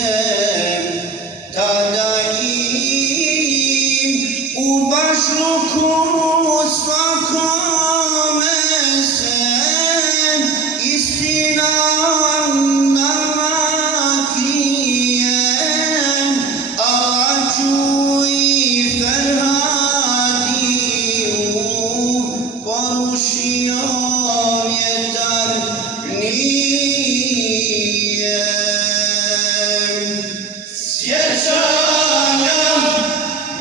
sem, tada im u baš ruku svakome sem, istina nama kijem, Allah čuj Ferhadiju, porušio vjetar nije. Sjećanja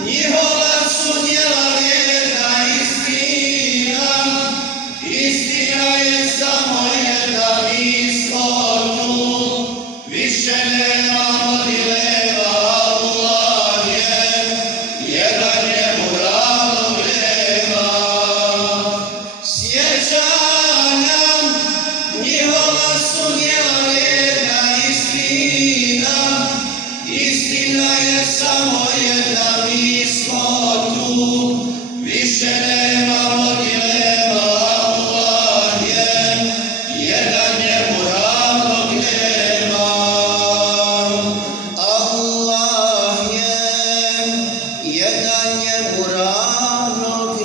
njihova su djela vjerna istina, istina je samo jedna, mi smo tu, više nemamo dilema, Allah je jedan, njemu ravnog nema. Sjećanja njihova su djela vjerna istina, istina je samo jedna, mi smo tu, više nemamo dilema, Allah je jedan, njemu ravnog nema. Allah je jedan, njemu ravnog